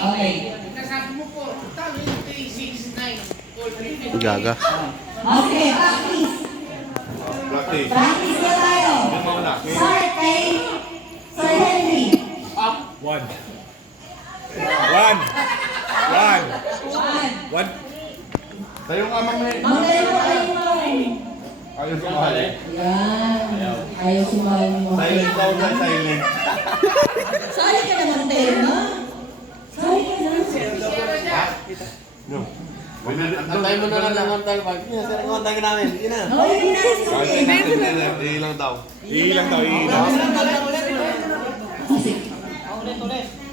Okay. Nasabi mo po, talo yung 3, 6, 9. Gaga. Okay, practice. Practice. Practice na tayo. Yung mauna. Start kay Sir Henry. One. Tayo nga, Ma'am Hen. Magaling mo kayo. Ayaw sumali. Yan. Ayaw sumali mo. Silent daw na, silent. Sali ka naman, Tema. Sali ka naman. No. Antay mo na lang ang talbag. Sir, ang antay ka namin. Sige na. Oh, yun na. Iilang daw. Iilang daw, iilang.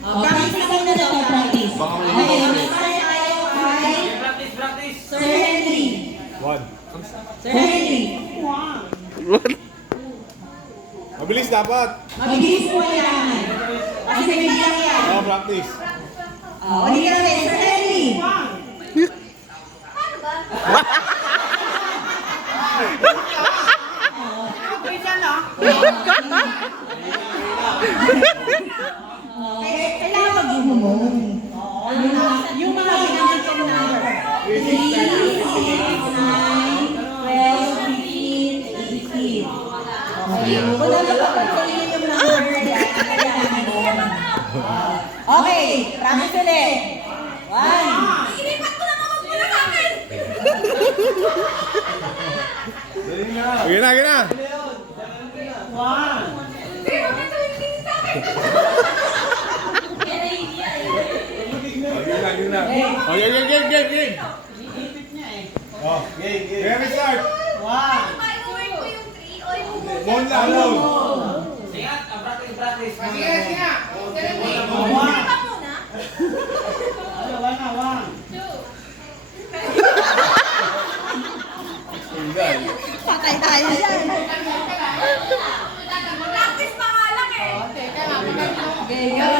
Oh, practice na na daw, practice. Baka may Okay, iba. mag-start tayo kay Sir Henry. One. Sir Henry. Mabilis dapat. Mabilis po kailangan. Kasi may bilang yan. Oh, practice. Oh, hindi ka namin. Sir Henry. Kailangan mag-humong. Yung mga ginamit ko na 3, 6, 9, 12, 15, 18. Okay. Wala na pa kung kayo yung number. Okay. Practice ulit. 1. Inipat ko na mga muna sa akin! Sige na, sige na. Hindi, bakit ito hindi sa akin? Yun na. Oh, game. Oh, game, start. Maiuwi ko yung 3 o yung Mon lang, mon. Sige, sige na. Hindi pa muna. Patay tayo dyan. Practice pa nga lang eh. Okay, go.